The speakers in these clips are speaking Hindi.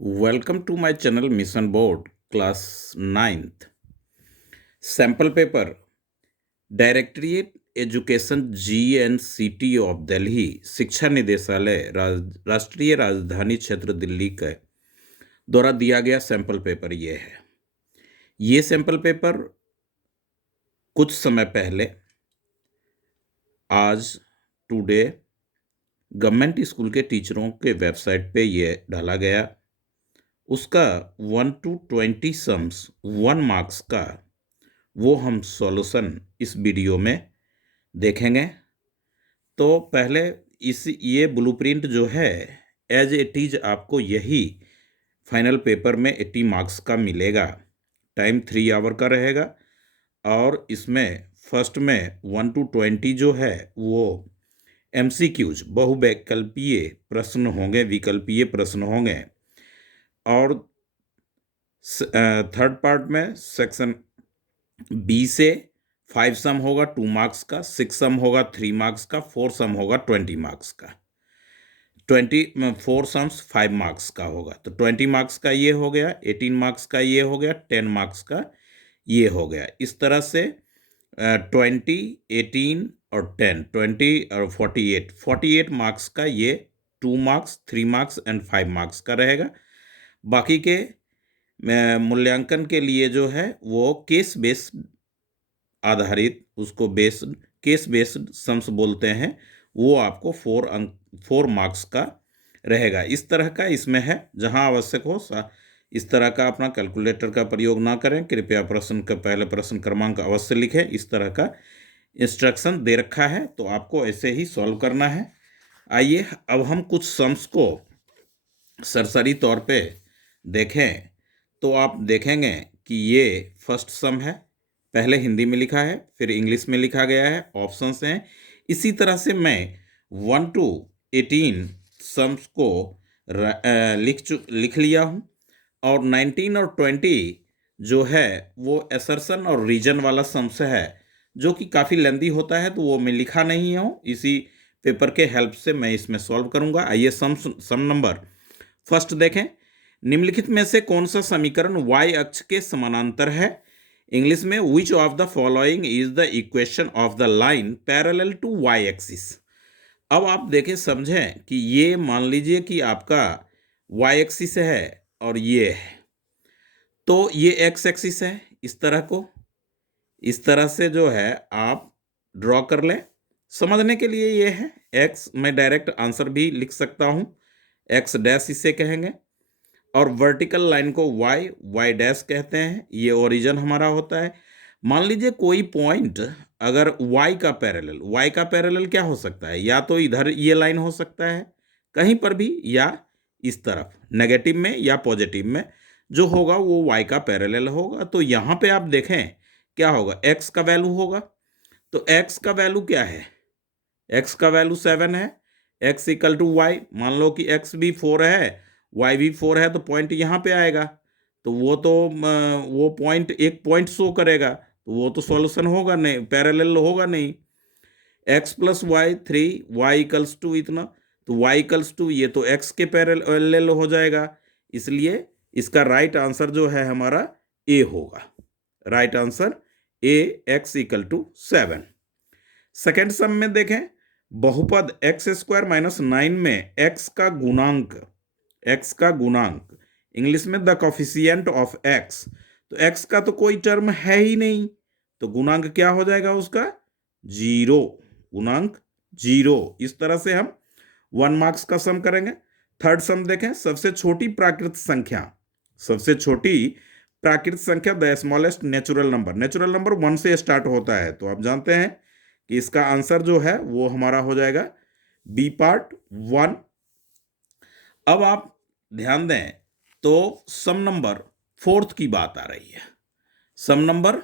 Welcome to my channel Mission Board Class 9th. Sample paper directorate education GNCT of Delhi शिक्षा निदेशालय राष्ट्रीय राजधानी क्षेत्र दिल्ली के द्वारा दिया गया सैंपल पेपर ये है। ये सैंपल पेपर कुछ समय पहले आज टुडे गवर्नमेंट स्कूल के टीचरों के वेबसाइट पे ये डाला गया। उसका 1 to 20 सम्स 1 मार्क्स का वो हम सॉल्यूशन इस वीडियो में देखेंगे। तो पहले ये ब्लूप्रिंट जो है एज इट इज आपको यही फाइनल पेपर में 80 मार्क्स का मिलेगा। टाइम 3 आवर का रहेगा और इसमें फर्स्ट में 1 to 20 जो है वो MCQs बहुविकल्पीय प्रश्न होंगे, विकल्पीय प्रश्न होंगे। और थर्ड पार्ट में सेक्शन बी से 5 सम होगा 2 मार्क्स का, 6 सम होगा 3 मार्क्स का, 4 सम होगा 20 मार्क्स का। 4 सम्स 5 मार्क्स का होगा, तो 20 मार्क्स का ये हो गया, 18 मार्क्स का ये हो गया, 10 मार्क्स का ये हो गया। इस तरह से 20, 18 और 10, 20 और 48 मार्क्स का ये 2 मार्क्स, 3 मार्क्स एंड 5 मार्क्स का रहेगा। बाकी के मूल्यांकन के लिए जो है वो केस बेस्ड आधारित, उसको केस बेस्ड सम्स बोलते हैं, वो आपको 4 मार्क्स का रहेगा। इस तरह का इसमें है, जहां आवश्यक हो इस तरह का अपना कैलकुलेटर का प्रयोग ना करें। कृपया प्रश्न का पहले प्रश्न क्रमांक अवश्य लिखें। इस तरह का इंस्ट्रक्शन दे रखा है, तो आपको ऐसे ही सॉल्व करना है। आइए अब हम कुछ सम्स को सरसरी तौर पे देखें। तो आप देखेंगे कि ये फर्स्ट सम है, पहले हिंदी में लिखा है, फिर इंग्लिश में लिखा गया है, ऑप्शंस हैं। इसी तरह से मैं 1 to 18 सम्स को लिख लिया हूँ। और 19 और 20 जो है वो असर्शन और रीजन वाला सम्स है, जो कि काफ़ी लेंदी होता है, तो वो मैं लिखा नहीं हूँ। इसी पेपर के हेल्प से मैं इसमें सॉल्व करूँगा। आइए सम नंबर फर्स्ट देखें। निम्नलिखित में से कौन सा समीकरण y अक्ष के समानांतर है? इंग्लिश में which of the following is the equation of the line parallel to y axis. अब आप देखें, समझें कि ये मान लीजिए कि आपका y एक्सिस है और ये है, तो ये x एक्सिस है। इस तरह को इस तरह से जो है आप ड्रॉ कर लें। समझने के लिए ये है x, मैं डायरेक्ट आंसर भी लिख सकता हूं, x डैश इसे कहेंगे। और वर्टिकल लाइन को y डैश कहते हैं, ये ओरिजिन हमारा होता है। मान लीजिए कोई पॉइंट अगर y का पैरेलल क्या हो सकता है? या तो इधर ये लाइन हो सकता है कहीं पर भी, या इस तरफ नेगेटिव में या पॉजिटिव में जो होगा वो y का पैरेलल होगा। तो यहाँ पे आप देखें क्या होगा, x का वैल्यू होगा। तो x का वैल्यू क्या है? x का वैल्यू 7 है। x इक्वल टू y, मान लो कि x भी 4 है, y भी 4 है, तो पॉइंट यहाँ पे आएगा। तो वो पॉइंट एक पॉइंट शो करेगा, तो वो तो सॉल्यूशन होगा नहीं, पैरेलल होगा नहीं। x plus Y 3, Y equals to इतना, तो y इक्वल्स टू ये तो x के पैरेलल हो जाएगा। इसलिए इसका राइट आंसर जो है हमारा a होगा। Right answer a, x equal to 7। Second sum में देखें, बहुपद एक्स स्क्वायर माइनस 9 में x का गुणांक, इंग्लिश में द कोफिशिएंट ऑफ x। तो x का तो कोई टर्म है ही नहीं, तो गुणांक क्या हो जाएगा उसका? 0। गुणांक 0। इस तरह से हम 1 मार्क्स का सम करेंगे। थर्ड सम देखें, सबसे छोटी प्राकृत संख्या द स्मॉलेस्ट नेचुरल नंबर 1 से स्टार्ट होता है। तो आप जानते हैं कि इसका आंसर जो है वो हमारा हो जाएगा बी पार्ट 1। अब आप ध्यान दें तो सम नंबर फोर्थ की बात आ रही है। सम नंबर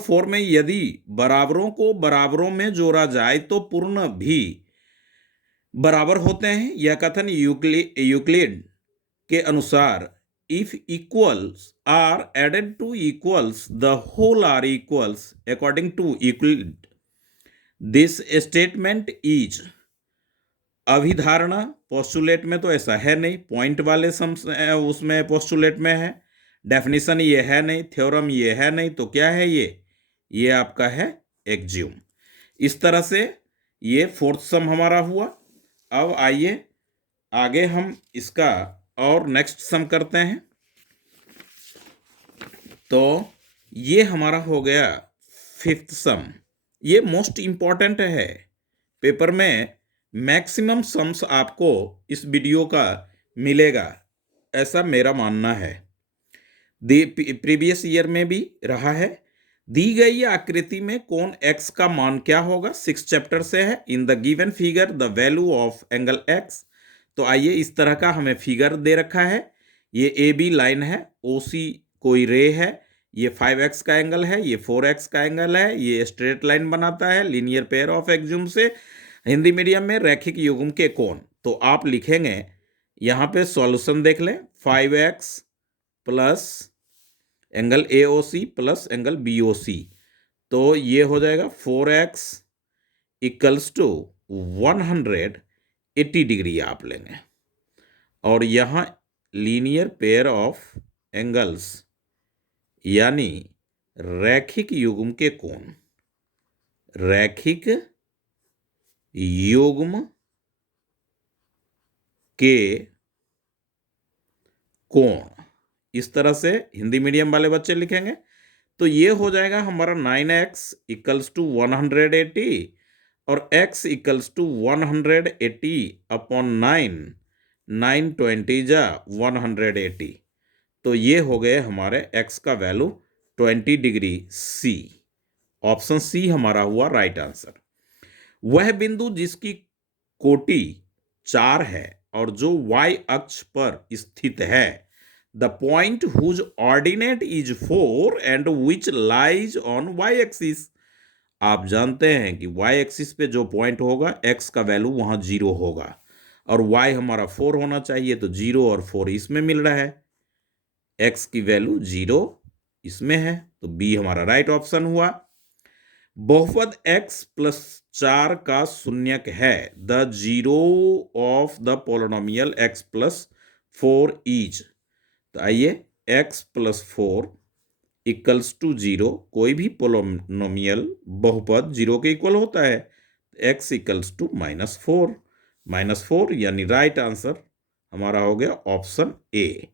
4 में यदि बराबरों को बराबरों में जोड़ा जाए तो पूर्ण भी बराबर होते हैं। यह कथन यूक्लिड के अनुसार if equals are added to equals the whole are equals according to Euclid, this statement is अभिधारणा पोस्टुलेट में तो ऐसा है नहीं, पॉइंट वाले उसमें पोस्टुलेट में है। डेफिनेशन ये है नहीं, थ्योरम ये है नहीं, तो क्या है ये आपका है एक्जियोम। इस तरह से ये फोर्थ सम हमारा हुआ। अब आइए आगे हम इसका और नेक्स्ट सम करते हैं। तो ये हमारा हो गया फिफ्थ सम। ये मोस्ट इंपॉर्टेंट है, पेपर में मैक्सिमम सम्स आपको इस वीडियो का मिलेगा, ऐसा मेरा मानना है। प्रीवियस ईयर में भी रहा है। दी गई आकृति में कोण x का मान क्या होगा, 6 चैप्टर से है। In the given figure the value of angle x। तो आइए, इस तरह का हमें फिगर दे रखा है। ये ए बी लाइन है, ओ सी कोई रे है, ये 5x का एंगल है, ये 4x का एंगल है, ये स्ट्रेट लाइन बनाता है लीनियर पेयर ऑफ एक्सियम से। हिंदी मीडियम में रैखिक युग्म के कोण। तो आप लिखेंगे, यहाँ पे सॉल्यूशन देख लें, 5x plus angle A O C plus angle B O C, तो ये हो जाएगा 4x इक्वल्स टू 180 डिग्री आप लेंगे। और यहाँ लीनियर पेयर ऑफ एंगल्स यानी रैखिक युग्म के कोण, रैखिक युग्म के कोण, इस तरह से हिंदी मीडियम वाले बच्चे लिखेंगे। तो ये हो जाएगा हमारा 9x इक्वल्स टू 180 और x इक्वल्स टू 180 अपॉन 9, 920 जा 180। तो ये हो गए हमारे x का value 20 degree C. Option C हमारा हुआ राइट आंसर। वह बिंदु जिसकी कोटि 4 है और जो y अक्ष पर स्थित है, the point whose ordinate is 4 and which lies on y axis. आप जानते हैं कि y एक्सिस पे जो पॉइंट होगा x का वैल्यू वहां 0 होगा, और y हमारा 4 होना चाहिए, तो 0 और 4 इसमें मिल रहा है, x की वैल्यू 0 इसमें है, तो बी हमारा राइट ऑप्शन हुआ। बहुपद x प्लस 4 का शून्यक है, the zero of the polynomial x plus 4 is. तो आइए, x प्लस 4 इक्वल्स टू 0, कोई भी पोलिनोमियल बहुपद 0 के इक्वल होता है, x इक्वल्स टू -4, -4 यानी राइट आंसर हमारा हो गया ऑप्शन ए।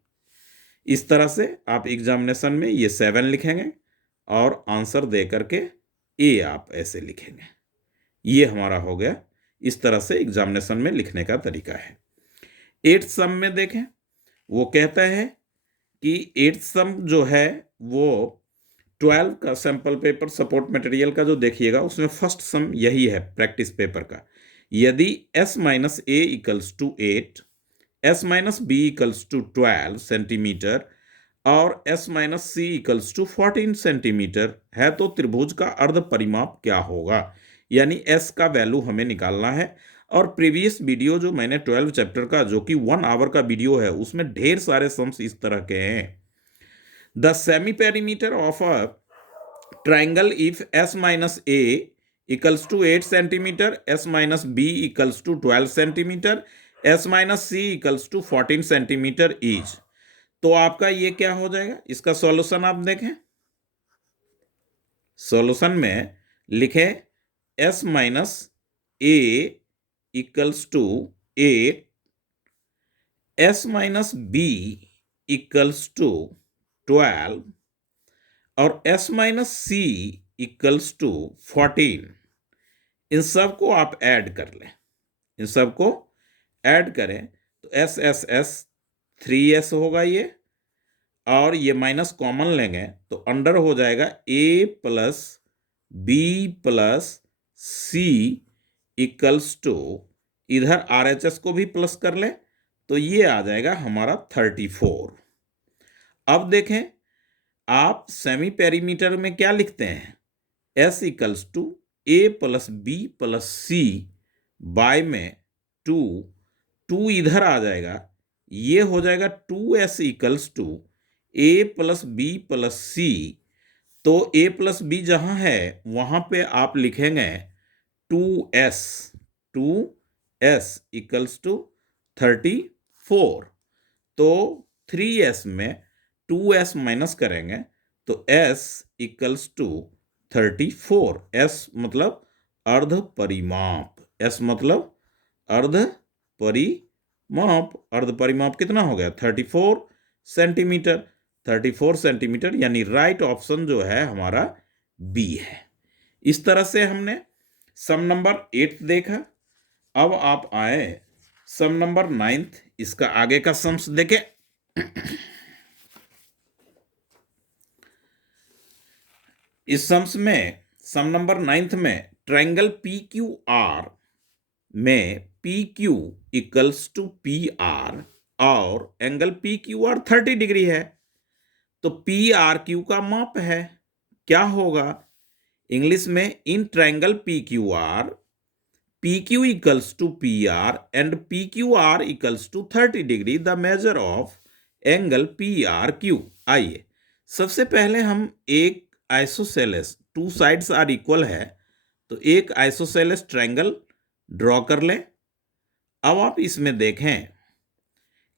इस तरह से आप एग्जामिनेशन में ये 7 लिखेंगे और आंसर दे करके ए आप ऐसे लिखेंगे। ये हमारा हो गया, इस तरह से एग्जामिनेशन में लिखने का तरीका है। 8th सम में देखें, वो कहता है कि 8th सम जो है वो 12 का सैंपल पेपर सपोर्ट मटेरियल का जो देखिएगा, उसमें फर्स्ट सम यही है प्रैक्टिस पेपर का। यदि s minus A equals to 8, s minus B equals to 12 centimetre और s minus C equals to 14 centimetre है, तो त्रिभुज का अर्ध परिमाप क्या होगा, यानी s का वैल्यू हमें निकालना है। और प्रीवियस वीडियो जो मैंने 12 चैप्टर का, जो कि 1 आवर का वीडियो है, उसमें ढेर सारे सम्स इस तरह के हैं। The semi perimeter of a triangle if s minus A equals to 8 centimetre, s minus B equals to 12 centimetre, s minus C equals to 14 centimetre is. तो आपका ये क्या हो जाएगा, इसका सॉल्यूशन आप देखें। सॉल्यूशन में लिखें s minus A equals to 8, s minus B equals to 12 और s minus C equals to 14। इन सब को आप ऐड कर लें, इन सब को ऐड करें तो s s s 3s होगा ये, और ये माइनस कॉमन लेंगे तो अंडर हो जाएगा a plus B plus C equals to, इधर RHS को भी प्लस कर लें तो ये आ जाएगा हमारा 34। अब देखें, आप सेमी पेरीमीटर में क्या लिखते हैं, s equals to a plus B plus c by में 2 इधर आ जाएगा, ये हो जाएगा 2s equals to a plus B plus c. तो a प्लस बी जहां है वहां पे आप लिखेंगे 2s, s इक्वल्स टू 34। तो 3s में 2s माइनस करेंगे तो s इक्वल्स टू 34। s मतलब अर्ध परिमाप, s मतलब अर्ध परिमाप। अर्ध परिमाप कितना हो गया? 34 सेंटीमीटर। 34 सेंटीमीटर यानी राइट ऑप्शन जो है हमारा बी है। इस तरह से हमने सम नंबर 8 देखा। अब आप आए सम नंबर 9। इसका आगे का सम्स देखें। इस सम्स में सम नंबर 9 में ट्रायंगल पी क्यू आर में P Q equals to P R और angle P Q R 30 degree है। तो पी आर क्यू का माप है, क्या होगा? इंग्लिश में in triangle P Q R PQ equals to PR and PQR equals to 30 degree the measure of angle PRQ। आइए सबसे पहले हम एक isosceles, two sides are equal है तो एक आइसोसेलेस ट्रायंगल ड्रॉ कर लें। अब आप इसमें देखें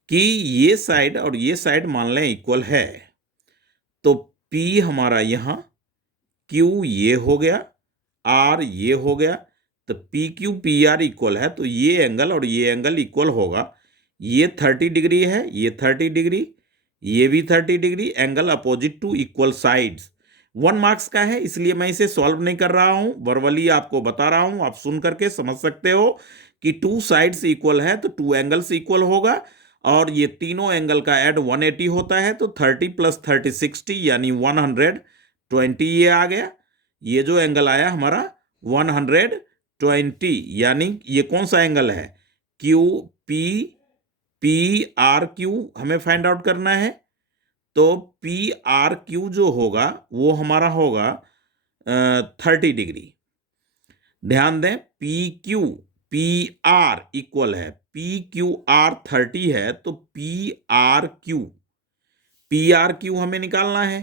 कि ये साइड और ये साइड मान लें इक्वल है, तो P हमारा यहाँ, Q ये हो गया, R ये हो गया, तो P Q P R equal है तो ये एंगल और ये एंगल इक्वल होगा। ये 30 डिग्री है, ये 30 डिग्री, ये भी 30 degree. Angle opposite to equal sides. 1 marks का है इसलिए मैं इसे सॉल्व नहीं कर रहा हूं, वर्बली आपको बता रहा हूं, आप सुन करके समझ सकते हो कि टू साइड्स इक्वल है तो टू एंगल्स इक्वल होगा। और ये तीनों एंगल का ऐड 180 होता है तो 30 प्लस 30 60 यानी 120 ये आ गया। ये जो एंगल आया हमारा 120 यानी ये कौन सा एंगल है? Q P P R Q हमें फाइंड आउट करना है। तो पी आर क्यू जो होगा वो हमारा होगा 30 डिग्री। ध्यान दें P Q P R equal है, पी क्यू आर 30 है तो पी आर क्यू हमें निकालना है।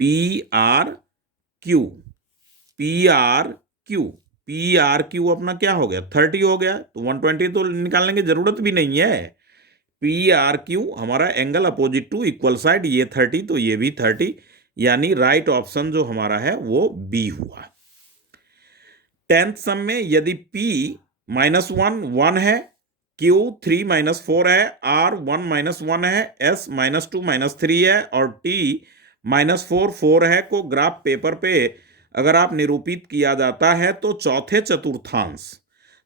P R Q P R Q P R Q अपना क्या हो गया? 30 हो गया तो 120 तो निकालने की जरूरत भी नहीं है। पी आर क्यू हमारा angle opposite to equal side, ये 30 तो ये भी 30 यानी राइट ऑप्शन जो हमारा है वो बी हुआ। 10th सम में यदि P -1 1 है, Q 3 -4 है, R 1 -1 है, S -2 -3 है और T -4 4 है को ग्राफ पेपर पे अगर आप निरूपित किया जाता है तो चौथे चतुर्थांश।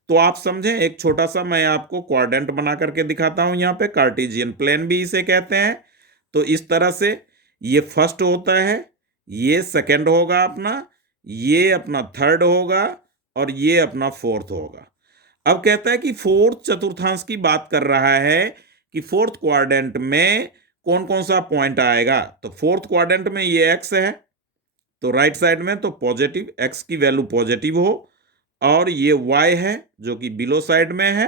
तो आप समझें, एक छोटा सा मैं आपको क्वाड्रेंट बना करके दिखाता हूं। यहाँ पे कार्टेशियन प्लेन भी इसे कहते हैं। तो इस तरह से ये फर्स्ट होता है, ये सेकंड होगा अपना, ये अपना थर्ड होगा और ये अपना फोर्थ होगा। अब कहता है कि फोर्थ चतुर्थांश की बात कर रहा है कि फोर्थ क्वाड्रेंट में कौन कौन सा पॉइंट आएगा। तो फोर्थ क्वाड्रेंट में ये एक्स है तो राइट साइड में तो पॉजिटिव, एक्स की वैल्यू पॉजिटिव हो, और ये वाई है जो कि बिलो साइड में है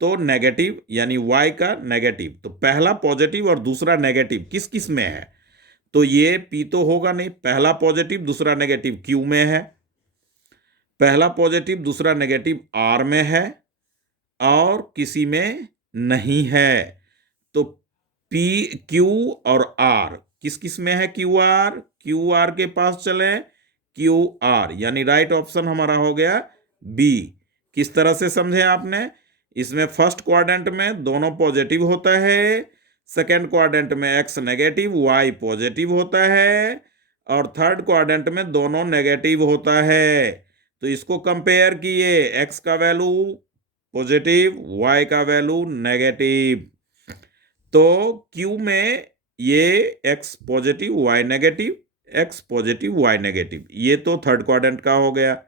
तो नेगेटिव यानी वाई का नेगेटिव। तो पहला पॉजिटिव और दूसरा नेगेटिव किस किस में है? तो ये पी तो होगा नहीं, पहला पॉजिटिव दूसरा नेगेटिव क्यू में है, पहला पॉजिटिव दूसरा नेगेटिव आर में है और किसी में नहीं है। तो पी क्यू और आर किस किस में है? क्यू आर के पास चले, क्यू आर यानी राइट ऑप्शन हमारा हो गया बी। किस तरह से समझे आपने? इसमें फर्स्ट क्वाड्रेंट में दोनों पॉजिटिव होता है, सेकेंड क्वाड्रेंट में एक्स नेगेटिव वाई पॉजिटिव होता है और थर्ड क्वाड्रेंट में दोनों नेगेटिव होता है। तो इसको कंपेयर किए, एक्स का वैल्यू पॉजिटिव वाई का वैल्यू नेगेटिव। तो क्यू में ये X positive Y negative, X positive Y negative, ये तो थर्ड क्वाड्रेंट का हो गया,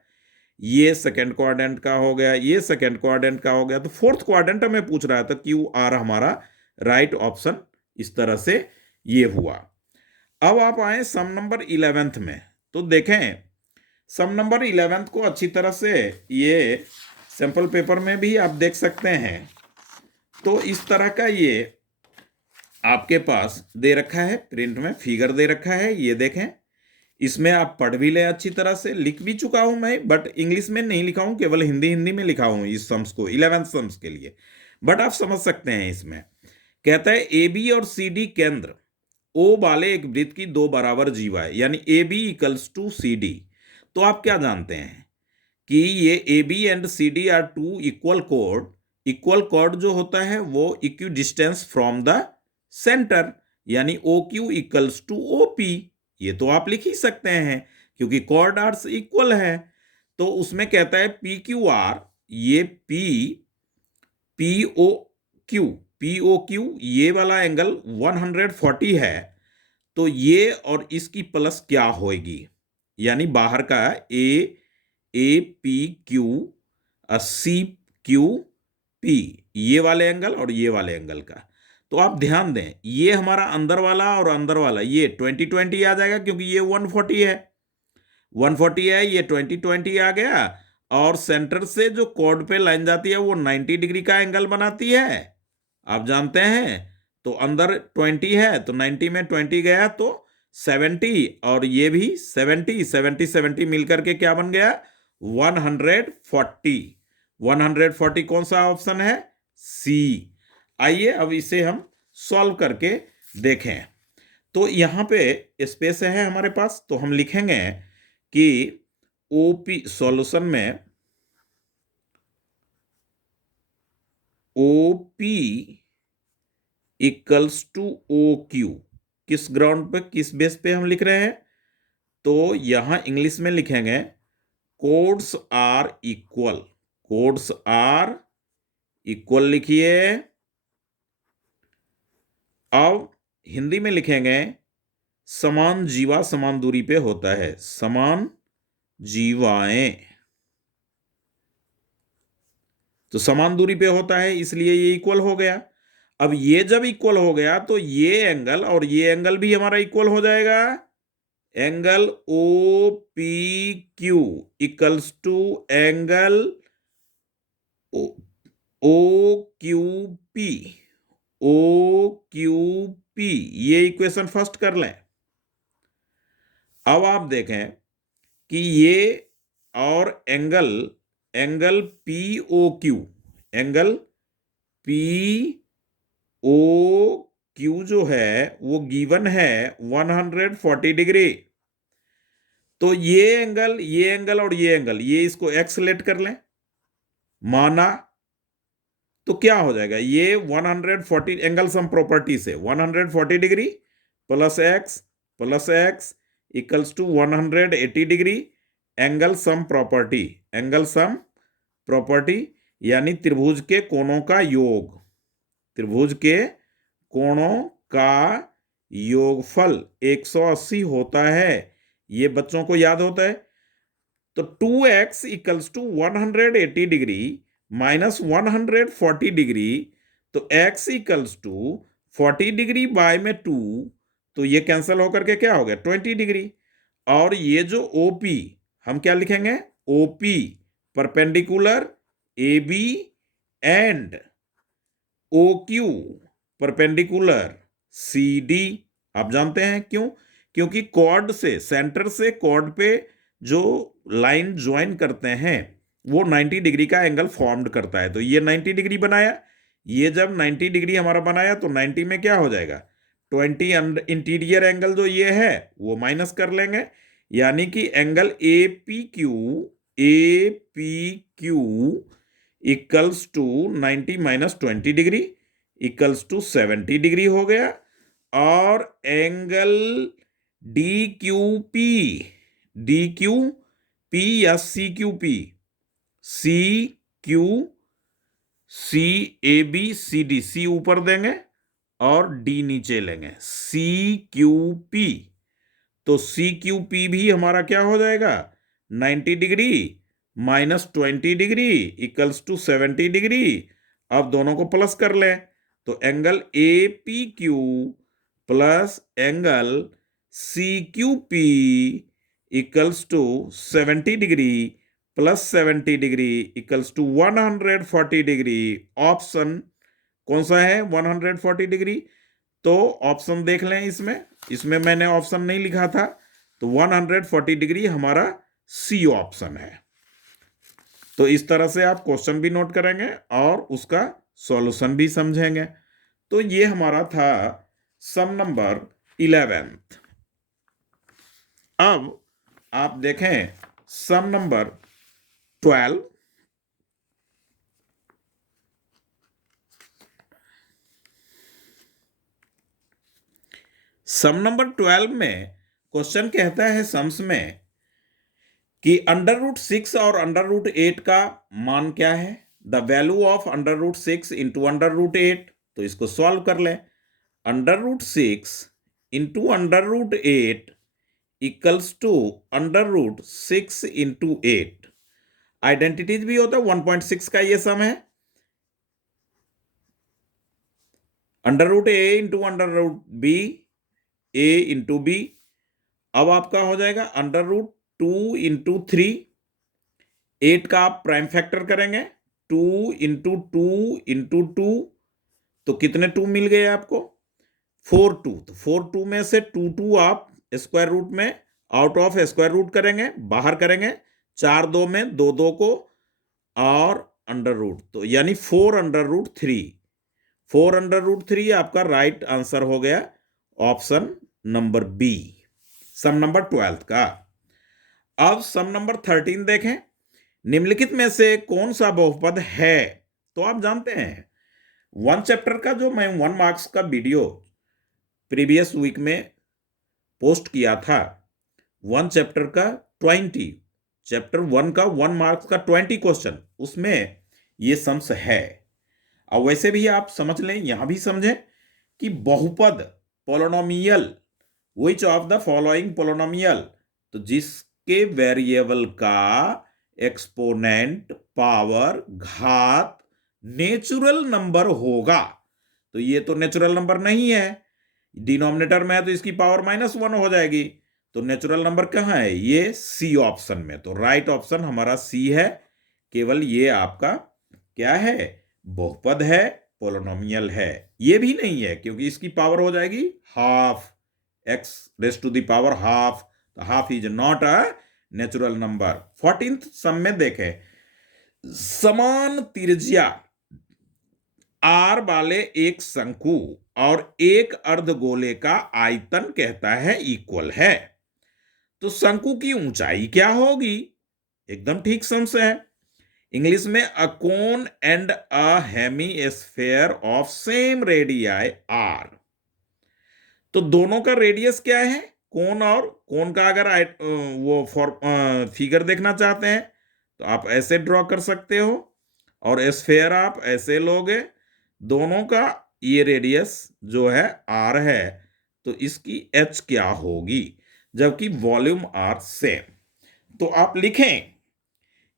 ये सेकंड क्वाड्रेंट का हो गया, ये सेकंड क्वाड्रेंट का हो गया। तो फोर्थ क्वाड्रेंट में पूछ रहा था क्यू आर हमारा राइट ऑप्शन। इस तरह से ये हुआ। अब आप आए सम नंबर 11th में। तो देखें सम नंबर 11th को अच्छी तरह से ये सैंपल पेपर में भी आप देख सकते हैं। तो इस तरह का ये आपके पास दे रखा है, प्रिंट में फिगर दे रखा है, ये देखें। इसमें आप पढ़ भी लें, अच्छी तरह से लिख भी चुका हूं मैं, बट इंग्लिश में नहीं लिखा हूं, केवल हिंदी हिंदी में लिखा हूं इस सम्स को, 11 सम्स के लिए, बट आप समझ सकते हैं इसमें। कहता है ए बी और सी डी केंद्र ओ वाले एक वृत्त की दो बराबर जीवाएं, यानी A B equals to C D. तो आप क्या जानते हैं कि ये A B and C D are two equal कोड। इक्वल कोड जो होता है वो equidistance from the centre, यानी O Q equals to O P. ये तो आप लिख ही सकते हैं क्योंकि कोड आर्स इक्वल है। तो उसमें कहता है पी क्यू आर, ये P P O Q, P O Q ये वाला एंगल 140 है। तो ये और इसकी प्लस क्या होगी, यानी बाहर का A P Q C Q P, ये वाले एंगल और ये वाले एंगल का। तो आप ध्यान दें, ये हमारा अंदर वाला और अंदर वाला ये 20-20 आ जाएगा, क्योंकि ये 140 है, 140 है, ये 20-20 आ गया। और सेंटर से जो कॉर्ड पे लाइन जाती है वो 90 डिग्री का एंगल बनाती है, आप जानते हैं। तो अंदर 20 है तो 90 में 20 गया तो 70, और ये भी 70, 70 70 मिलकर के क्या बन गया, 140। 140 कौन सा ऑप्शन है, सी। आइए अब इसे हम सॉल्व करके देखें। तो यहां पे स्पेस है हमारे पास, तो हम लिखेंगे कि ओपी सॉल्यूशन में OP equals to O Q, किस ग्राउंड पे, किस बेस पे हम लिख रहे हैं, तो यहां इंग्लिश में लिखेंगे chords are equal. Chords are equal लिखिए। अब हिंदी में लिखेंगे समान जीवा समान दूरी पे होता है, समान जीवाएं। तो समान दूरी पे होता है इसलिए ये इक्वल हो गया। अब ये जब इक्वल हो गया तो ये एंगल और ये एंगल भी हमारा इक्वल हो जाएगा। Angle O P Q equals to angle O Q P, O Q P, ये इक्वेशन फर्स्ट कर लें। अब आप देखें कि ये और angle, angle P O Q, angle P O Q जो है वो गिवन है 140 डिग्री। तो ये एंगल और ये एंगल, ये इसको एक्स लेट कर लें, माना तो क्या हो जाएगा, ये 140 एंगल सम प्रॉपर्टी से 140 degree plus X equals to 180 degree angle sum property. Angle sum property यानी त्रिभुज के कोणों का योग, त्रिभुज के कोणों का योगफल 180 होता है। ये बच्चों को याद होता है। तो 2x equals to 180 degree minus 140 degree, तो x equals to 40 degree by में 2, तो ये कैंसिल होकर के क्या हो गया 20 डिग्री। और ये जो OP हम क्या लिखेंगे, OP perpendicular AB and OQ perpendicular CD। आप जानते हैं क्यों, क्योंकि कॉर्ड से, सेंटर से कॉर्ड पे जो लाइन ज्वाइन करते हैं वो 90 डिग्री का एंगल फॉर्म्ड करता है। तो ये 90 डिग्री बनाया, ये जब 90 डिग्री हमारा बनाया तो 90 में क्या हो जाएगा 20 इंटीरियर एंगल जो ये है वो माइनस कर लेंगे, यानी कि angle A P Q equals to 90 minus 20 degree equals to 70 degree हो गया। और एंगल डी क्यू पी या C Q P, C A B C D, C ऊपर देंगे और डी नीचे लेंगे, सी क्यू पी। तो सी क्यू पी भी हमारा क्या हो जाएगा 90 degree minus 20 degree equals to 70 degree. अब दोनों को प्लस कर लें तो angle A P Q plus angle C Q P equals to 70 degree plus 70 degree equals to 140 degree. Option कौन सा है 140 डिग्री, तो ऑप्शन देख लें। इसमें मैंने ऑप्शन नहीं लिखा था, तो 140 डिग्री हमारा सी ऑप्शन है। तो इस तरह से आप क्वेश्चन भी नोट करेंगे और उसका सॉल्यूशन भी समझेंगे। तो ये हमारा था सम नंबर 11th। अब आप देखें सम नंबर 12। सम नंबर 12 में क्वेश्चन कहता है सम्स में कि √6 और √8 का मान क्या है। The value of √6 into √8। तो इसको सॉल्व कर लें। √6 into √8 equals to √6 into 8। Identities भी होता है, 1.6 का ये सम है। √a into √b, a into b। अब आपका हो जाएगा √2 इंटू 3। 8 का आप प्राइम फैक्टर करेंगे, 2 इंटू 2 इंटू 2। तो कितने 2 मिल गए आपको? 4 2। तो 4 2 में से 2 2 आप स्क्वायर रूट में आउट ऑफ स्क्वायर रूट करेंगे, बाहर करेंगे। 4 2 में 2 2 को और अंडर रूट, तो यानी 4√3। 4√3 आपका राइट आंसर हो गया ऑप्शन नंबर बी, सम नंबर 12 का। अब सम नंबर 13 देखें। निम्नलिखित में से कौन सा बहुपद है? तो आप जानते हैं 1 चैप्टर का जो मैं 1 मार्क्स का वीडियो प्रीवियस वीक में पोस्ट किया था, 1 चैप्टर का 20, चैप्टर 1 का 1 मार्क्स का 20 क्वेश्चन, उसमें ये सम्स है। अब वैसे भी आप समझ लें, यहां भी समझें कि बहुपद polynomial, which of the following polynomial, तो जिसके वेरिएबल का एक्सपोनेंट, पावर, घात नेचुरल नंबर होगा। तो ये तो नेचुरल नंबर नहीं है, डिनोमिनेटर में है तो इसकी पावर -1 हो जाएगी। तो नेचुरल नंबर कहाँ है? ये सी ऑप्शन में। तो राइट ऑप्शन हमारा सी है। केवल ये आपका क्या है? बहुपद है, पोलोनोमियल है। ये भी नहीं है क्योंकि इसकी पावर हो जाएगी हाफ, x⁻²। तो half is not a natural number. 14th सम में देखें, समान त्रिज्या r वाले एक शंकु और एक अर्धगोले का आयतन कहता है इक्वल है। तो शंकु की ऊंचाई क्या होगी? एकदम ठीक समझ है। इंग्लिश में a cone and a hemisphere of same radii are. तो दोनों का रेडियस क्या है? कोन और कोन का अगर वो फिगर देखना चाहते हैं तो आप ऐसे ड्रॉ कर सकते हो, और स्फेयर आप ऐसे लोगे। दोनों का ये रेडियस जो है आर है, तो इसकी एच क्या होगी? जबकि वॉल्यूम आर सेम। तो आप लिखें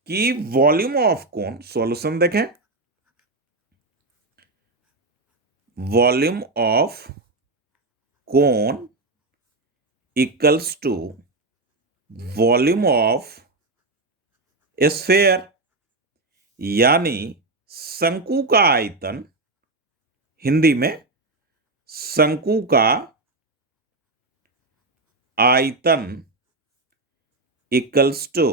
कि वॉल्यूम ऑफ कोन, सॉल्यूशन देखें, volume of cone equals to volume of sphere, यानी शंकु का आयतन, हिंदी में शंकु का आयतन इक्वल्स टू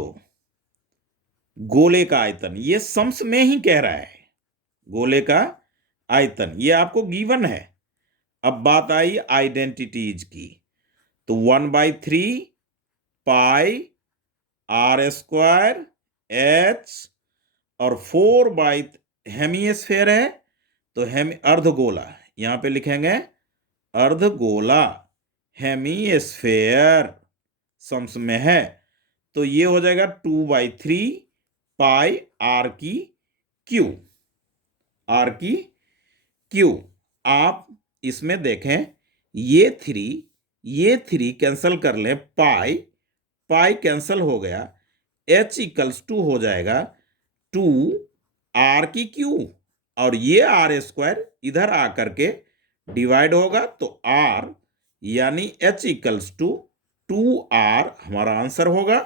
गोले का आयतन। ये सम्स में ही कह रहा है गोले का आयतन, ये आपको गिवन है। अब बात आई आइडेंटिटीज की, तो 1/3 पाई r² h और 4 हेमीस्फेयर है, तो अर्धगोला, यहां पे लिखेंगे अर्धगोला, हेमीस्फेयर सम्स में है। तो ये हो जाएगा 2/3 पाई r की क्यू। आप इसमें देखें, ये थ्री कैंसल कर लें, पाई कैंसल हो गया, h = हो जाएगा 2r की क्यू, और ये r² इधर आकर के डिवाइड होगा, तो r यानी h = 2r हमारा आंसर होगा।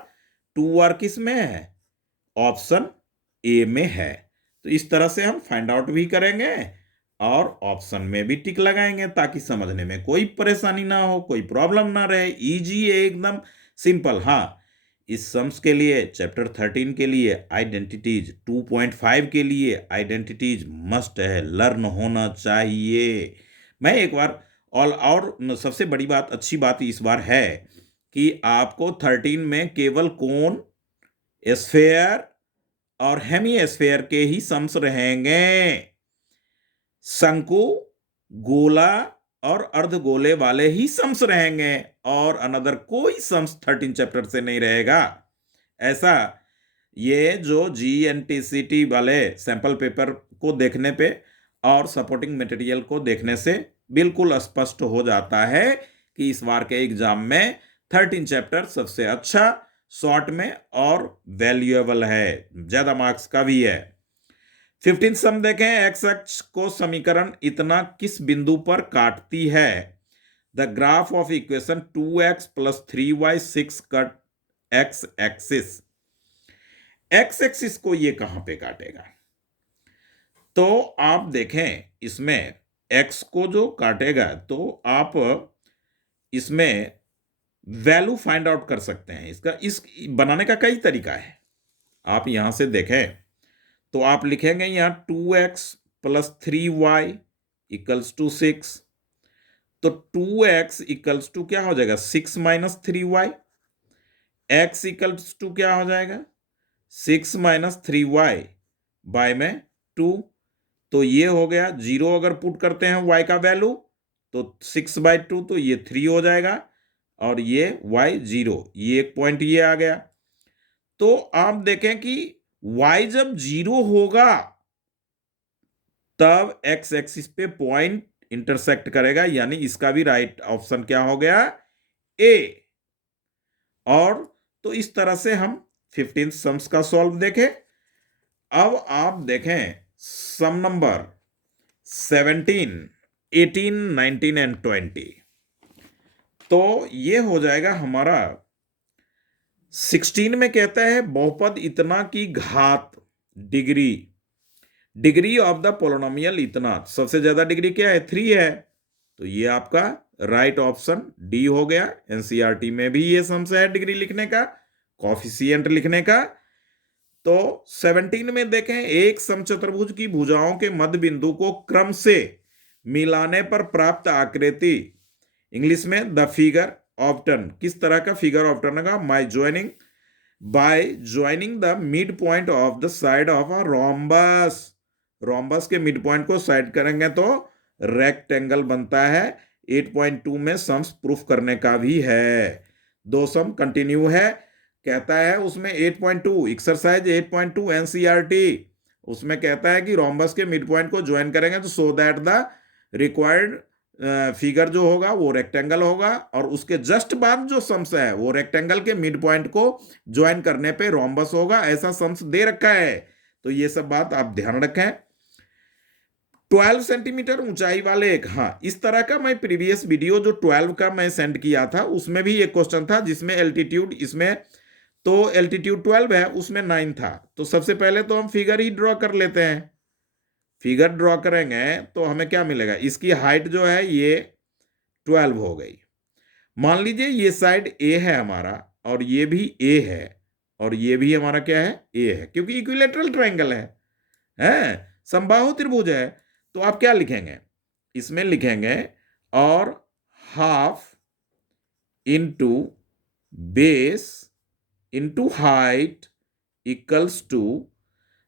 2r किस में है? ऑप्शन ए में है। तो इस तरह से हम फाइंड आउट भी करेंगे और ऑप्शन में भी टिक लगाएंगे, ताकि समझने में कोई परेशानी ना हो, कोई प्रॉब्लम ना रहे। इजी है एकदम, सिंपल। हाँ, इस सम्स के लिए चैप्टर 13 के लिए आइडेंटिटीज, 2.5 के लिए आइडेंटिटीज मस्ट है, लर्न होना चाहिए। मैं एक बार और सबसे बड़ी बात, अच्छी बात इस बार है कि आपको 13 में केवल कोन, स्फेयर और हेमी स्फेयर के ही सम्स रहेंगे। शंकु, गोला और अर्धगोले वाले ही सम्स रहेंगे और अनदर कोई सम्स 13 चैप्टर से नहीं रहेगा। ऐसा ये जो GNTCT वाले सैंपल पेपर को देखने पे और सपोर्टिंग मटेरियल को देखने से बिल्कुल स्पष्ट हो जाता है कि इस बार के एग्जाम में 13 चैप्टर सबसे अच्छा, शॉर्ट में और वैल्यूएबल है, ज्यादा मार्क्स का भी है। 15 सम देखें, एक्स अक्ष को समीकरण इतना किस बिंदु पर काटती है? The graph of equation 2x + 3y 6 cut x axis. X axis को ये कहां पे काटेगा? तो आप देखें, इसमें x को जो काटेगा तो आप इसमें वैल्यू फाइंड आउट कर सकते हैं। इसका इस बनाने का कई तरीका है। आप यहां से देखें तो आप लिखेंगे यहां 2x + 3y = 6। तो 2x = क्या हो जाएगा? 6 - 3y। x = क्या हो जाएगा? 6 - 3y बाय में 2। तो ये हो गया 0। अगर पुट करते हैं y का वैल्यू तो 6/2, तो ये 3 हो जाएगा और ये y 0, ये एक पॉइंट ये आ गया। तो आप देखें कि y जब 0 होगा तब x एक्सिस पे पॉइंट इंटरसेक्ट करेगा, यानी इसका भी राइट ऑप्शन क्या हो गया? A। और तो इस तरह से हम 15 सम्स का सॉल्व देखें। अब आप देखें सम नंबर 17, 18, 19 एंड 20। तो ये हो जाएगा हमारा 16 में कहता है बहुपद इतना की घात डिग्री ऑफ द पोलिनोमियल इतना। सबसे ज्यादा डिग्री क्या है? 3 है। तो ये आपका राइट ऑप्शन डी हो गया। एनसीईआरटी में भी ये सम्स है डिग्री लिखने का, कॉफिशिएंट लिखने का। तो 17 में देखें, एक समचतुर्भुज की भुजाओं के मध्य बिंदु को क्रम से मिलाने पर प्राप्त आकृति, इंग्लिश में द फिगर ऑफ टर्न। किस तरह का फिगर ऑफ टर्न का? By joining the mid point of the side of a rhombus. Rhombus के मिड पॉइंट को साइड करेंगे तो रेक्टेंगल बनता है। 8.2 में सम्स प्रूफ करने का भी है। 2 सम कंटिन्यू है। कहता है उसमें 8.2 एक्सरसाइज 8.2 एनसीईआरटी, उसमें कहता है कि रोम्बस के मिड पॉइंट को ज्वाइन करेंगे तो so that the required figure जो होगा वो रेक्टेंगल होगा, और उसके जस्ट बाद जो सम्स है वो रेक्टेंगल के मिड पॉइंट को ज्वाइन करने पे रोम्बस होगा। ऐसा सम्स दे रखा है, तो ये सब बात आप ध्यान रखें। 12 सेंटीमीटर ऊंचाई वाले एक, हाँ, इस तरह का मैं प्रीवियस वीडियो जो 12 का मैं सेंड किया था उसमें भी एक क्वेश्चन था जिसमें एल्टीट्यूड, इसमें तो एल्टीट्यूड 12 है, उसमें 9 था। तो सबसे पहले तो हम फिगर ही ड्रॉ कर लेते हैं। फिगर ड्रॉ करेंगे तो हमें क्या मिलेगा? इसकी हाइट जो है ये 12 हो गई। मान लीजिए ये साइड ए है हमारा और ये भी ए है और ये भी हमारा क्या है? ए है, क्योंकि इक्विलेटरल ट्रायंगल है, समबाहु त्रिभुज है। तो आप क्या लिखेंगे? इसमें लिखेंगे और half into base into height equals to,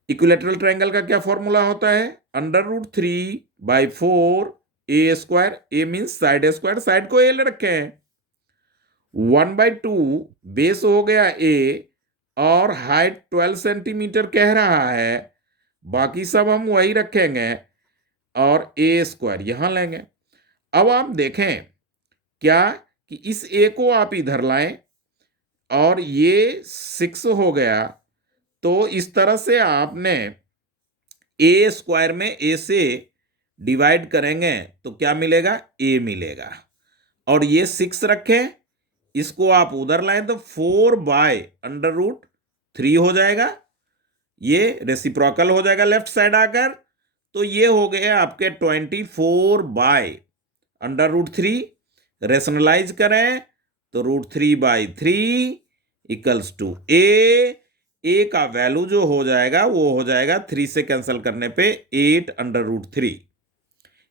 equilateral triangle का क्या फॉर्मूला होता है? √3/4 a²। A means side square, side को ए ले रखे हैं। 1/2 बेस हो गया ए और हाइट 12 सेंटीमीटर कह रहा है, बाकी सब हम वही रखेंगे और a² यहां लेंगे। अब आप देखें क्या कि इस a को आप इधर लाएं और ये 6 हो गया, तो इस तरह से आपने a² में a से डिवाइड करेंगे तो क्या मिलेगा? a मिलेगा। और ये 6 रखें, इसको आप उधर लाएं तो 4/√3 हो जाएगा। ये रेसिप्रोकल हो जाएगा लेफ्ट साइड आकर। तो ये हो गए आपके 24/√3। रेशनलाइज करें तो √3/3 इक्वल्स टू ए का वैल्यू जो हो जाएगा वो हो जाएगा 3 से कैंसिल करने पे 8√3।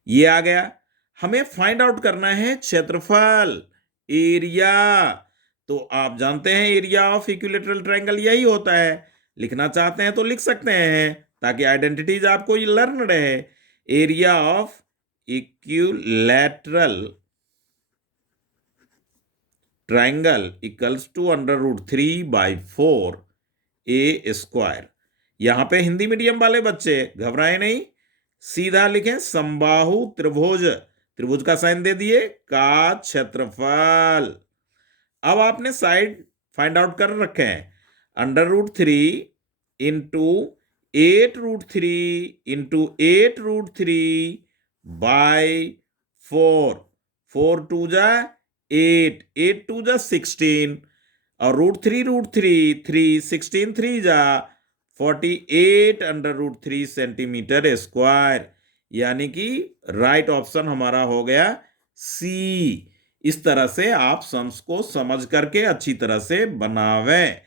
ये आ गया। हमें फाइंड आउट करना है क्षेत्रफल, एरिया। तो आप जानते हैं एरिया ऑफ इक्विलैटरल ट्रायंगल यही होता है। लिखना चाहते हैं तो लिख सकते हैं ताकि आइडेंटिटीज आपको ये लर्न रहे। Area of equilateral triangle equals to √3/4 a²। यहां पे हिंदी मीडियम वाले बच्चे घबराए नहीं, सीधा लिखें समबाहु त्रिभुज, त्रिभुज का साइन दे दिए, का क्षेत्रफल। अब आपने साइड फाइंड आउट कर रखे हैं, √3 इंटू 8√3 इंटू 8√3/4, 4 2 जा 8, 8 2 जा 16, और √3 3 16 3 जा 48√3 सेंटीमीटर स्क्वायर, यानी कि राइट ऑप्शन हमारा हो गया सी। इस तरह से आप सम्स को समझ करके अच्छी तरह से बनावें।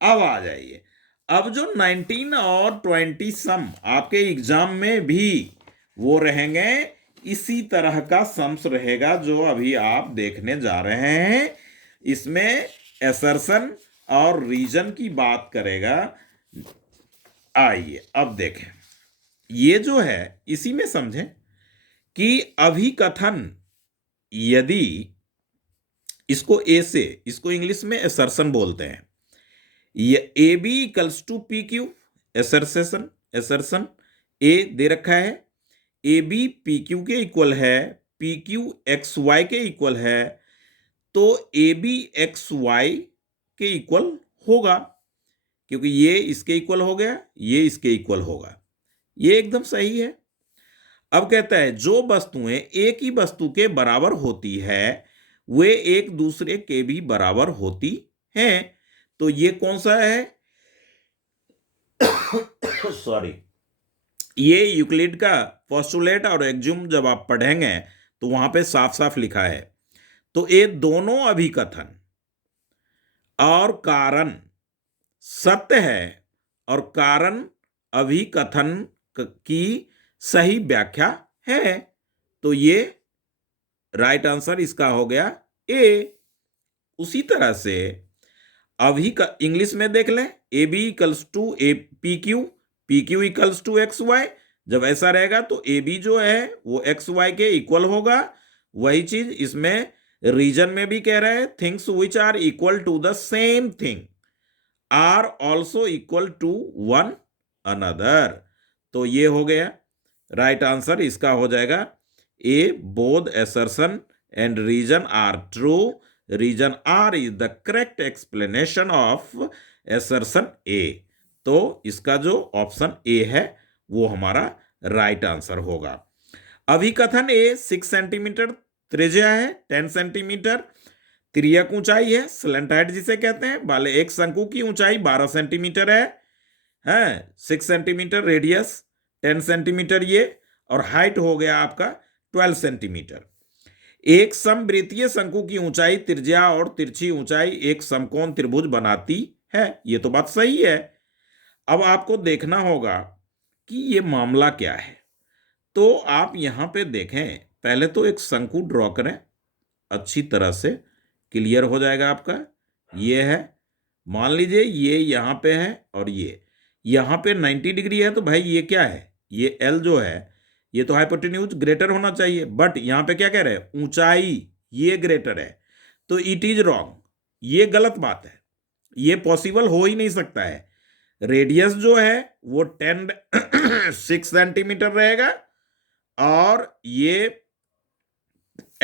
अब आ जाइए, अब जो 19 और 20 सम आपके एग्जाम में भी वो रहेंगे, इसी तरह का सम्स रहेगा जो अभी आप देखने जा रहे हैं। इसमें असर्शन और रीजन की बात करेगा। आइए अब देखें, ये जो है इसी में समझें कि अभिकथन, यदि इसको ए से, इसको इंग्लिश में असर्शन बोलते हैं, ये A B equals to P Q, assertion, assertion A दे रखा है, ए बी पी क्यू के इक्वल है, पी क्यू एक्स वाई के इक्वल है, तो ए बी एक्स वाई के इक्वल होगा, क्योंकि ये इसके इक्वल हो गया, ये इसके इक्वल होगा। ये एकदम सही है। अब कहता है जो वस्तुएं एक ही वस्तु के बराबर होती है वे एक दूसरे के भी बराबर होती हैं। तो ये कौन सा है? सॉरी, ये यूक्लिड का पोस्टुलेट और एक्जियोम जब आप पढ़ेंगे तो वहां पे साफ साफ लिखा है। तो ये दोनों अभिकथन और कारण सत्य है और कारण अभिकथन की सही व्याख्या है। तो ये राइट आंसर इसका हो गया ए। उसी तरह से अभी का इंग्लिश में देख लें, A B equals to A P Q, P Q equals to X Y. जब ऐसा रहेगा तो ए बी जो है वो एक्स वाई के इक्वल होगा। वही चीज इसमें रीजन में भी कह रहे हैं, things which are equal to the same thing are also equal to one another. तो ये हो गया राइट आंसर, इसका हो जाएगा A. Both assertion and reason are true, reason R is the correct explanation of assertion A. तो इसका जो ऑप्शन ए है वो हमारा राइट आंसर होगा। अभिकथन ए 6 सेंटीमीटर त्रिज्या है, 10 सेंटीमीटर तिर्यक ऊंचाई है, स्लेंट हाइट जिसे कहते हैं, वाले एक शंकु की ऊंचाई 12 सेंटीमीटर है 6 सेंटीमीटर रेडियस, 10 सेंटीमीटर ये, और हाइट हो गया आपका 12 सेंटीमीटर। एक समवृत्तीय शंकु की ऊंचाई, त्रिज्या और तिरछी ऊंचाई एक समकोण त्रिभुज बनाती है। ये तो बात सही है। अब आपको देखना होगा कि ये मामला क्या है। तो आप यहां पे देखें, पहले तो एक शंकु ड्रॉ करें, अच्छी तरह से क्लियर हो जाएगा आपका। ये है, मान लीजिए ये यहां पे है और ये यहां पे 90 डिग्री है, तो भाई ये क्या है? ये एल जो है ये तो हाइपोटेन्यूज ग्रेटर होना चाहिए, बट यहां पे क्या कह रहे हैं? ऊंचाई ये ग्रेटर है, तो इट इज रॉन्ग, ये गलत बात है, ये पॉसिबल हो ही नहीं सकता है। रेडियस जो है वो 6 सेंटीमीटर रहेगा और ये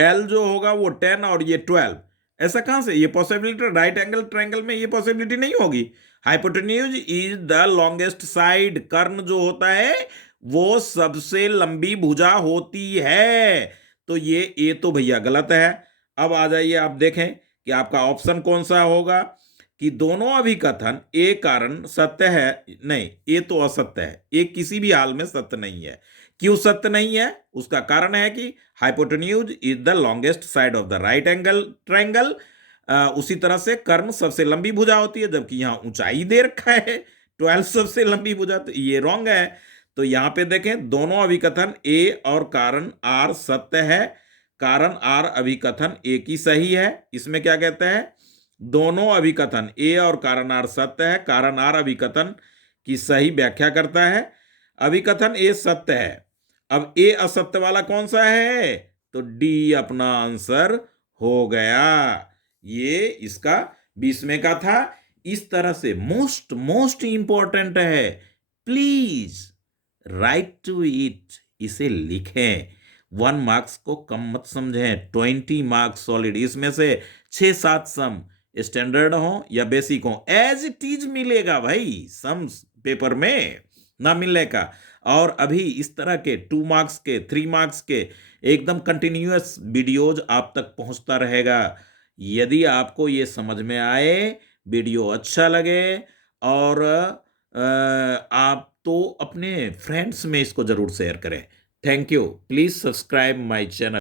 एल जो होगा वो 10 और ये 12। ऐसा कहां से? ये पॉसिबिलिटी राइट एंगल ट्रायंगल में ये पॉसिबिलिटी नहीं होगी। Hypotenuse is the longest side, कर्ण जो होता है वो सबसे लंबी भुजा होती है। तो ये ए तो भैया गलत है। अब आ जाइए, आप देखें कि आपका ऑप्शन कौन सा होगा कि दोनों अभिकथन ए कारण सत्य है, नहीं ए तो असत्य है, ए किसी भी हाल में सत्य नहीं है। क्यों सत्य नहीं है? उसका कारण है कि hypotenuse is the longest side of the right angle triangle उसी तरह से कर्ण सबसे लंबी भुजा होती है, जबकि यहाँ ऊंचाई दे रखा है 12 सबसे लंबी भुजा, तो ये रॉन्ग है। तो यहाँ पे देखें दोनों अभिकथन ए और कारण आर सत्य है, कारण आर अभिकथन ए की सही है। इसमें क्या कहते हैं, दोनों अभिकथन ए और कारण आर सत्य है, कारण आर अभिकथन की सही व्याख्या करता है, अभिकथन ए सत्य है। अब ए असत्य वाला कौन सा है, तो डी अपना आंसर हो गया। ये इसका 20वें का था। इस तरह से मोस्ट मोस्ट इंपॉर्टेंट है, प्लीज राइट टू इट, इसे लिखें। 1 मार्क्स को कम मत समझें, 20 मार्क्स सॉलिड। इसमें से 6-7 सम स्टैंडर्ड हो या बेसिक हो, एज इट इज मिलेगा भाई, सम पेपर में ना मिलने का। और अभी इस तरह के 2 मार्क्स के 3 मार्क्स के एकदम कंटिन्यूअस वीडियोज आप तक पहुंचता रहेगा। यदि आपको ये समझ में आए, वीडियो अच्छा लगे, और आप तो अपने फ्रेंड्स में इसको जरूर शेयर करें। Thank you. Please subscribe my channel.